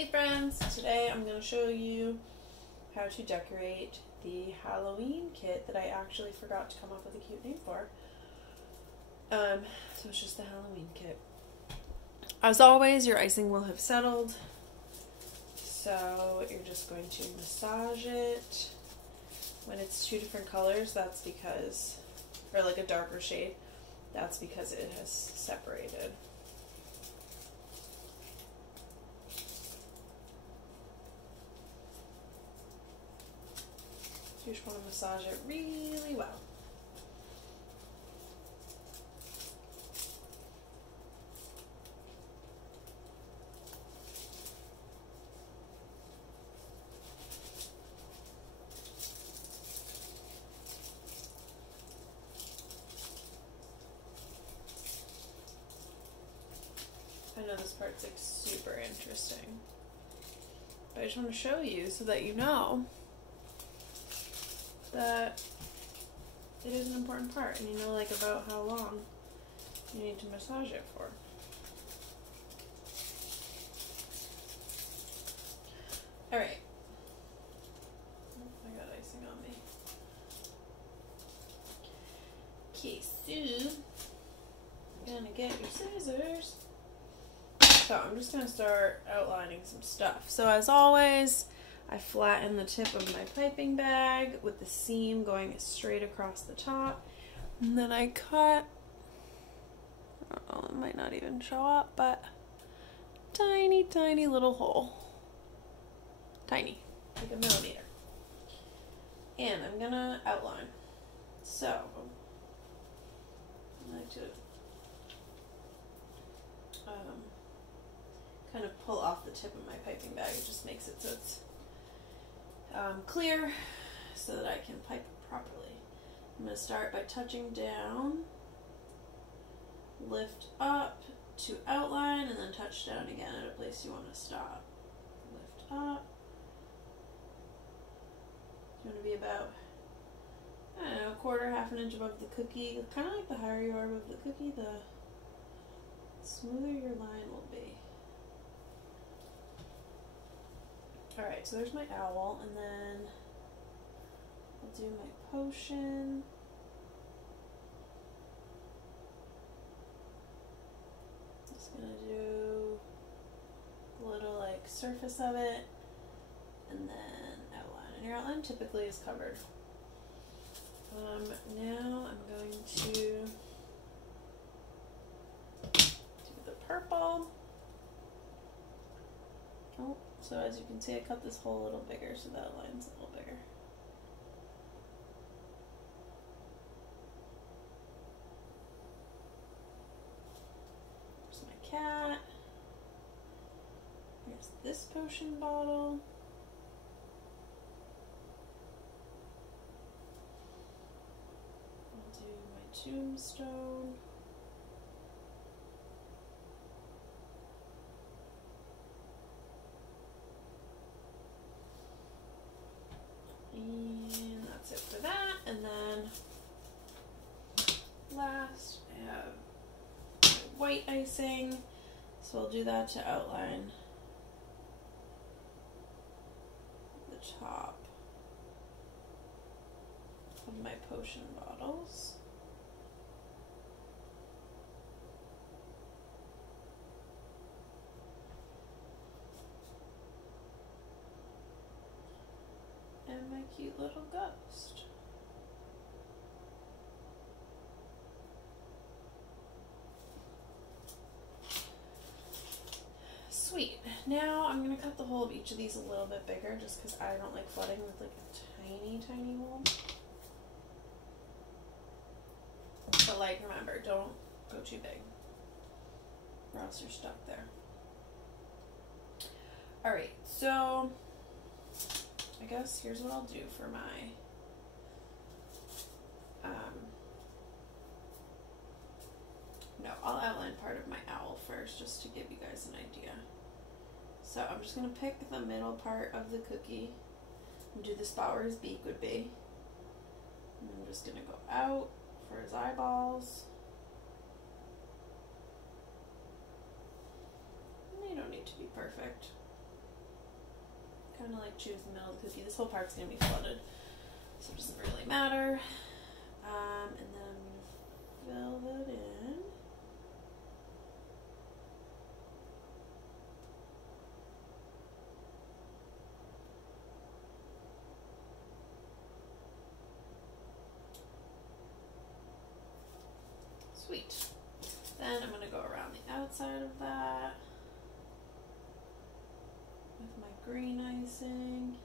Hey friends, today I'm going to show you how to decorate the Halloween kit that I actually forgot to come up with a cute name for. So it's just the Halloween kit. As always, your icing will have settled, so you're just going to massage it. When it's two different colors, that's because, or like a darker shade, that's because it has separated. You just want to massage it really well. I know this part's like super interesting, but I just want to show you so that you know that it is an important part, and you know like about how long you need to massage it for. Alright. I got icing on me. Okay, so I'm gonna get your scissors. So I'm just gonna start outlining some stuff. So as always, I flatten the tip of my piping bag with the seam going straight across the top. And then I cut, I don't know, it might not even show up, but tiny, tiny little hole. Tiny, like a millimeter. And I'm gonna outline. So, I like to kind of pull off the tip of my piping bag. It just makes it so it's clear so that I can pipe it properly. I'm going to start by touching down, lift up to outline, and then touch down again at a place you want to stop. Lift up. You want to be about, I don't know, a quarter, half an inch above the cookie. Kind of like the higher you are above the cookie, the smoother your line will be. Alright, so there's my owl, and then I'll do my potion. Just gonna do a little like surface of it, and then outline. And your outline typically is covered. Now I'm going to do the purple. Oh, so as you can see, I cut this hole a little bigger so that line's a little bigger. There's my cat. Here's this potion bottle. I'll do my tombstone. And that's it for that. And then last, I have white icing. So I'll do that to outline the top of my potion bottles. And my cute little ghost. Sweet. Now I'm going to cut the hole of each of these a little bit bigger just because I don't like flooding with like a tiny, tiny hole. But like, remember, don't go too big or else you're stuck there. Alright, so I guess here's what I'll do for my no, I'll outline part of my owl first just to give you guys an idea. So I'm just going to pick the middle part of the cookie and do the spot where his beak would be. And I'm just going to go out for his eyeballs. And they don't need to be perfect. gonna like choose the middle of the cookie. This whole part's gonna be flooded, so it doesn't really matter. And then I'm gonna fill that in. Sweet. Then I'm going to go around the outside of that with my green icing.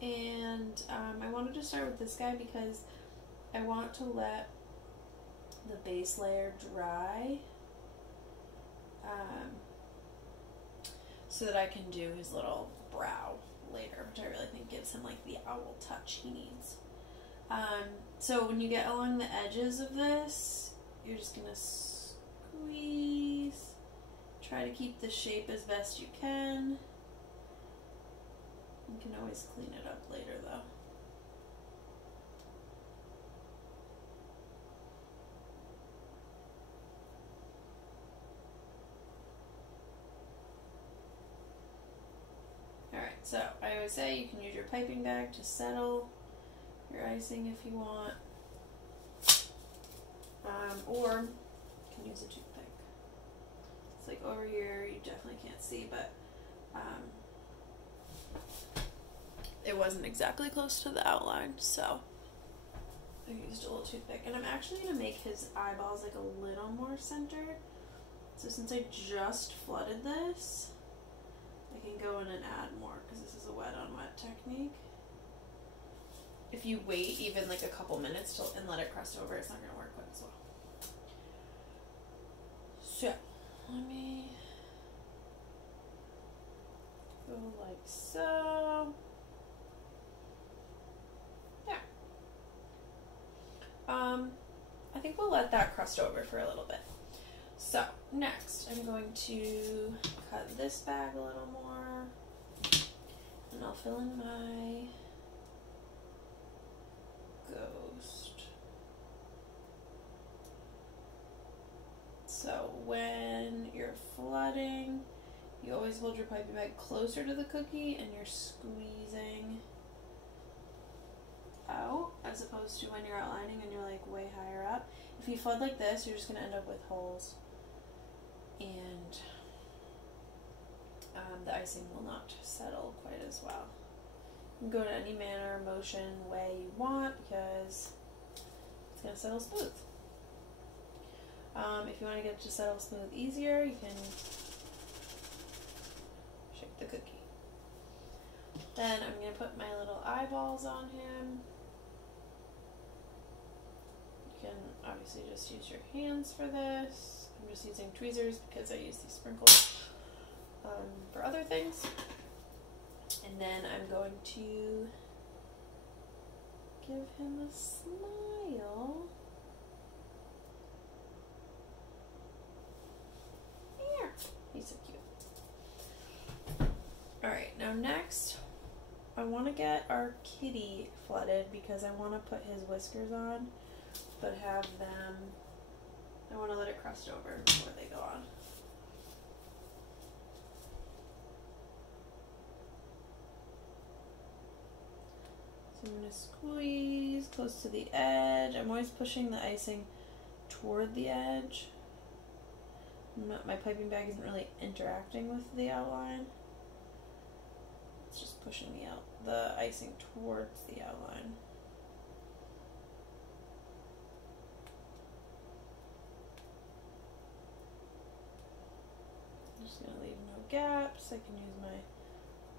And I wanted to start with this guy because I want to let the base layer dry so that I can do his little brow later, which I really think gives him like the owl touch he needs. So when you get along the edges of this, you're just gonna squeeze, try to keep the shape as best you can. You can always clean it up later though. Alright, so I always say you can use your piping bag to settle your icing if you want. Or you can use a toothpick. It's like over here, you definitely can't see, but it wasn't exactly close to the outline, so I used a little toothpick. And I'm actually going to make his eyeballs like a little more centered. So since I just flooded this, I can go in and add more because this is a wet on wet technique. If you wait even like a couple minutes and let it crust over, it's not going to work quite as well. So, let me go like so. Yeah. I think we'll let that crust over for a little bit. So, next I'm going to cut this bag a little more, and I'll fill in my ghost. So when you're flooding, you always hold your piping bag closer to the cookie and you're squeezing out, as opposed to when you're outlining and you're like way higher up. If you flood like this, you're just going to end up with holes, and the icing will not settle quite as well. You can go to any manner, motion, way you want because it's going to settle smooth. If you want to get it to settle smooth easier, you can shake the cookie. Then I'm going to put my little eyeballs on him. You can obviously just use your hands for this. I'm just using tweezers because I use these sprinkles for other things. And then I'm going to give him a smile. Here. He's so cute. Alright, now next I want to get our kitty flooded because I want to put his whiskers on, but have them, I want to let it crust over before they go on. So I'm going to squeeze close to the edge. I'm always pushing the icing toward the edge. My piping bag isn't really interacting with the outline. It's just pushing the icing towards the outline. I'm just going to leave no gaps. I can use my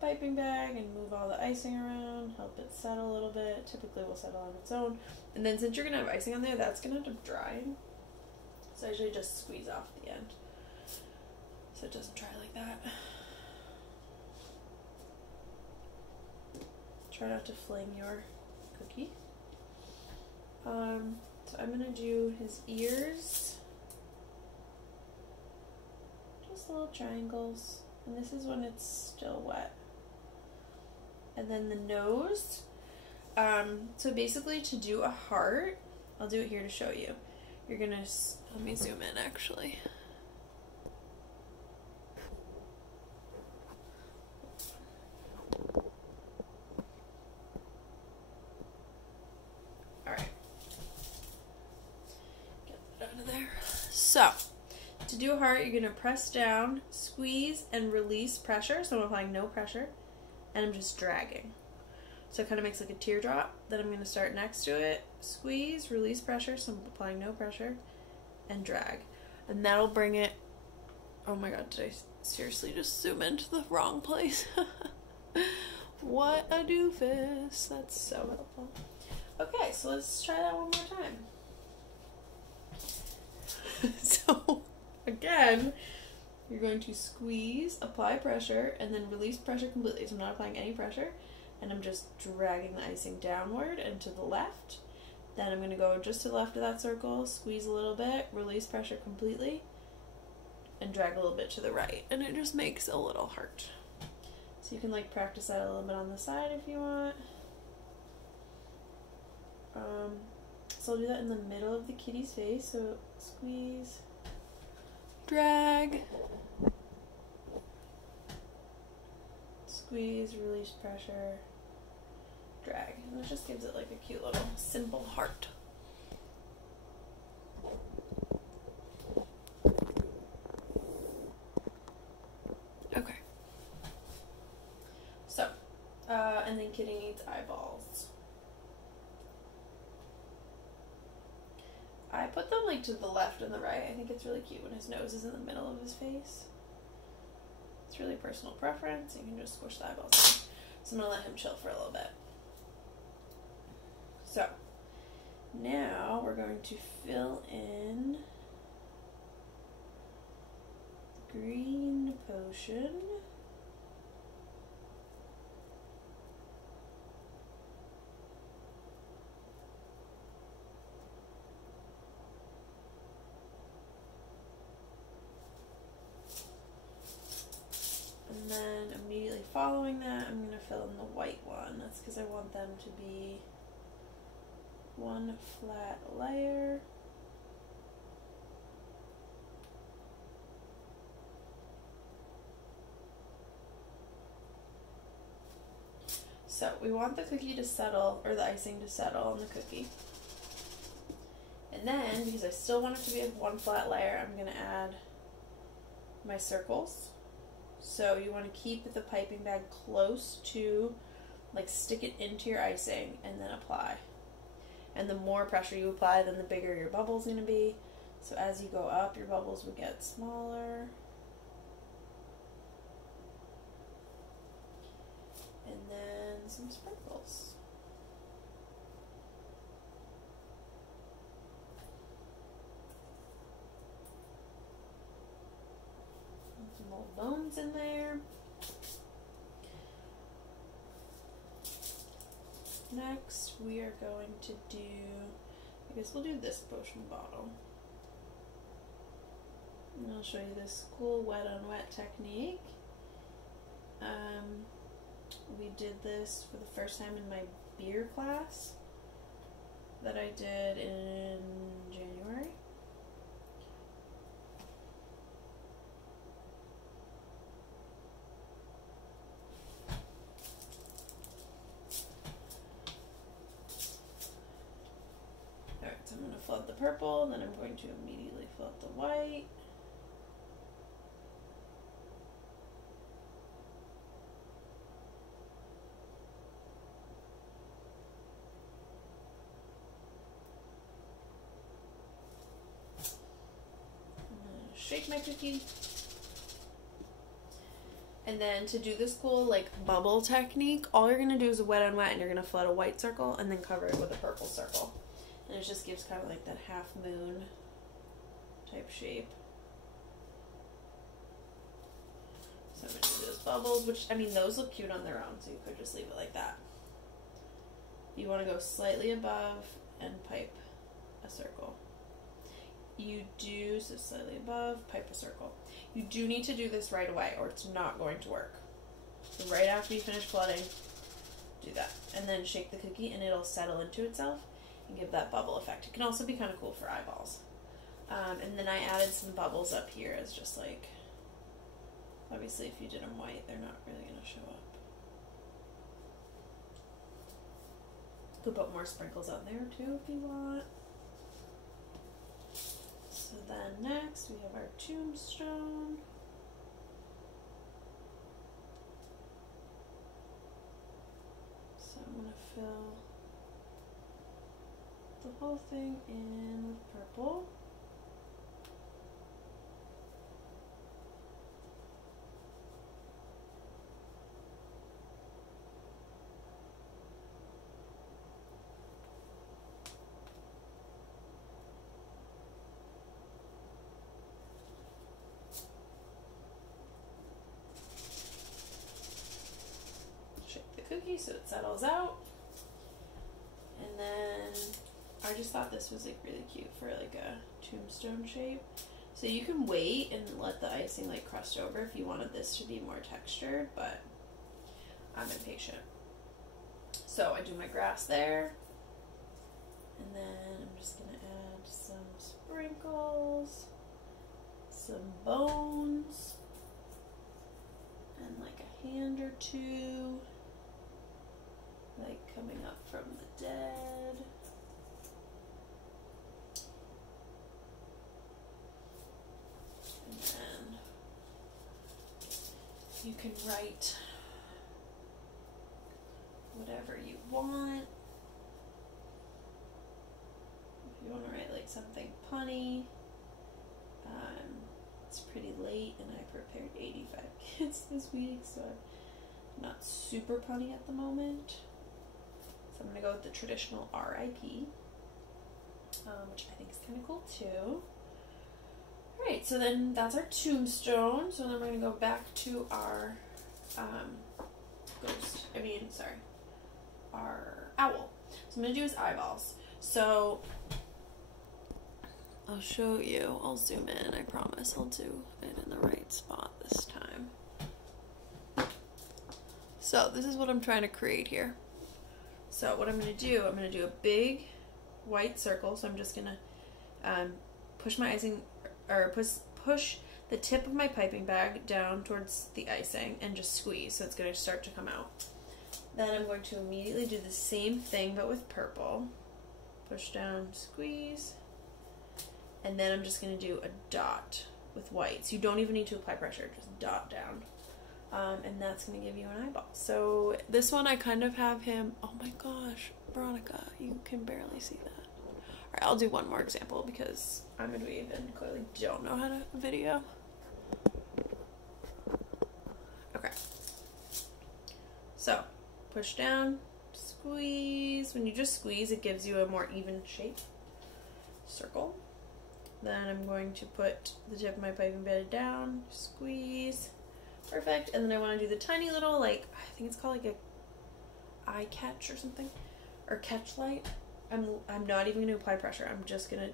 piping bag and move all the icing around, help it settle a little bit. Typically will settle on its own. And then since you're going to have icing on there, that's going to end up drying. So I usually just squeeze off the end so it doesn't dry like that. Try not to fling your cookie. So I'm going to do his ears. Just little triangles. And this is when it's still wet. And then the nose. So basically to do a heart, I'll do it here to show you. You're going to, let me zoom in actually. heart, you're gonna press down, squeeze, and release pressure. So I'm applying no pressure, and I'm just dragging. So it kind of makes like a teardrop. Then I'm gonna start next to it, squeeze, release pressure. So I'm applying no pressure, and drag, and that'll bring it. Oh my god, did I seriously just zoom into the wrong place? What a doofus. That's so helpful. Okay, so let's try that one more time. So, again, you're going to squeeze, apply pressure, and then release pressure completely. So I'm not applying any pressure, and I'm just dragging the icing downward and to the left. Then I'm going to go just to the left of that circle, squeeze a little bit, release pressure completely, and drag a little bit to the right. And it just makes a little heart. So you can like practice that a little bit on the side if you want. So I'll do that in the middle of the kitty's face. So squeeze, drag, squeeze, release pressure, drag. And it just gives it like a cute little simple heart. Okay. So, and then Kitty needs eyeballs. I put them like to the left and the right. I think it's really cute when his nose is in the middle of his face. It's really personal preference. You can just squish the eyeballs in. So I'm going to let him chill for a little bit. So, now we're going to fill in the green potion. And then immediately following that, I'm going to fill in the white one. That's because I want them to be one flat layer. So we want the cookie to settle, or the icing to settle on the cookie. And then, because I still want it to be one flat layer, I'm going to add my circles. So you want to keep the piping bag close to, like stick it into your icing and then apply. And the more pressure you apply, then the bigger your bubble's going to be. So as you go up, your bubbles will get smaller. And then some sprinkles. Some little bones in there. Next, we are going to do, I guess we'll do this potion bottle. And I'll show you this cool wet on wet technique. We did this for the first time in my beer class that I did in January. Alright, so I'm going to flood the purple, then I'm going to immediately flood the white. Shake my cookie. And then to do this cool like bubble technique, all you're going to do is a wet on wet, and you're going to flood a white circle and then cover it with a purple circle. And it just gives kind of like that half moon type shape. So I'm going to do those bubbles, which, I mean, those look cute on their own, so you could just leave it like that. You want to go slightly above and pipe a circle. You do, so slightly above, pipe a circle. You do need to do this right away or it's not going to work. So right after you finish flooding, do that. And then shake the cookie and it'll settle into itself and give that bubble effect. It can also be kind of cool for eyeballs. And then I added some bubbles up here as just like, obviously if you did them white, they're not really going to show up. You could put more sprinkles on there too if you want. So then next we have our tombstone. So I'm going to fill the whole thing in with purple. Cookie so it settles out, and then I just thought this was like really cute for like a tombstone shape. So you can wait and let the icing like crust over if you wanted this to be more textured, but I'm impatient. So I do my grass there, and then I'm just gonna add some sprinkles, some bones, and like a hand or two. Like coming up from the dead. And then you can write whatever you want. If you want to write like something punny. It's pretty late and I prepared 85 kids this week, so I'm not super punny at the moment. So I'm going to go with the traditional RIP, which I think is kind of cool too. Alright, so then that's our tombstone. So then we're going to go back to our our owl. So I'm going to do his eyeballs. So I'll show you. I'll zoom in. I promise I'll do it in the right spot this time. So this is what I'm trying to create here. So what I'm going to do, I'm going to do a big white circle. So I'm just going to push my icing, or push the tip of my piping bag down towards the icing and just squeeze. So it's going to start to come out. Then I'm going to immediately do the same thing but with purple. Push down, squeeze. And then I'm just going to do a dot with white. So you don't even need to apply pressure, just dot down. And that's going to give you an eyeball. So this one I kind of have him, oh my gosh, Veronica, you can barely see that. Alright, I'll do one more example because I'm a dweeb and clearly don't know how to video. Okay. So, push down, squeeze. When you just squeeze, it gives you a more even shape. Circle. Then I'm going to put the tip of my piping bed down, squeeze. Perfect. And then I want to do the tiny little, like, I think it's called like a eye catch or something, or catch light. I'm not even going to apply pressure. I'm just going to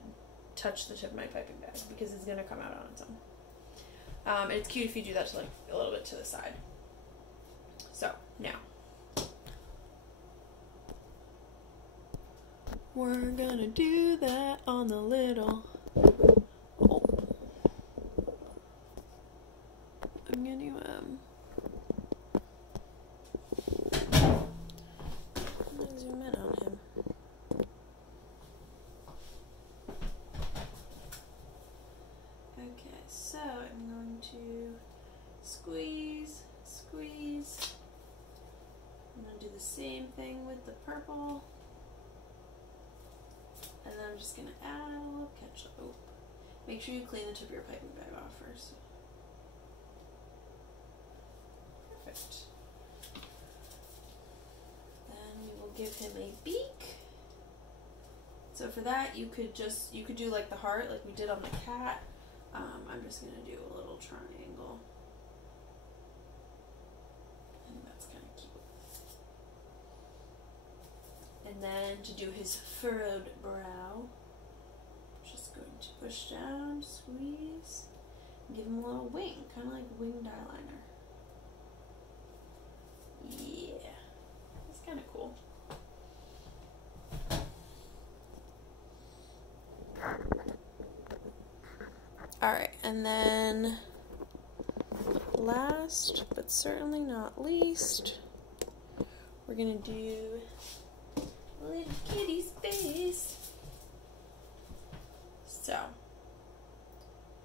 touch the tip of my piping bag because it's going to come out on its own. And it's cute if you do that to like a little bit to the side. So now we're gonna do that on the little. Oh. I'm gonna zoom in on him. Okay, so I'm going to squeeze, squeeze. I'm going to do the same thing with the purple. And then I'm just going to add a little ketchup. Oh, make sure you clean the tip of your piping bag off first. Perfect. Then we will give him a beak. So for that, you could do like the heart like we did on the cat. I'm just going to do a little triangle. And that's kind of cute. And then to do his furrowed brow, just going to push down, squeeze, and give him a little wing, kind of like winged eyeliner. Yeah, that's kind of cool. Alright, and then last but certainly not least, we're going to do little kitty's face. So,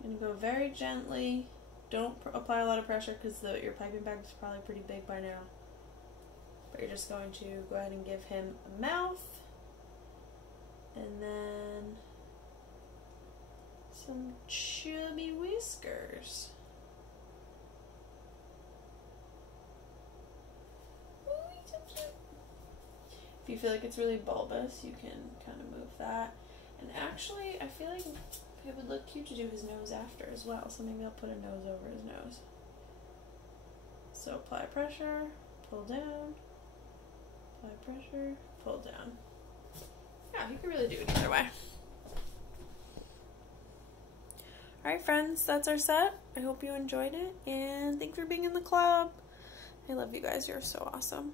I'm going to go very gently. Don't apply a lot of pressure because your piping bag is probably pretty big by now. But you're just going to go ahead and give him a mouth. And then some chubby whiskers. If you feel like it's really bulbous, you can kind of move that. And actually, I feel like it would look cute to do his nose after as well, so maybe I'll put a nose over his nose. So apply pressure, pull down, apply pressure, pull down. Yeah, you can really do it either way. Alright friends, that's our set. I hope you enjoyed it, and thanks for being in the club. I love you guys, you're so awesome.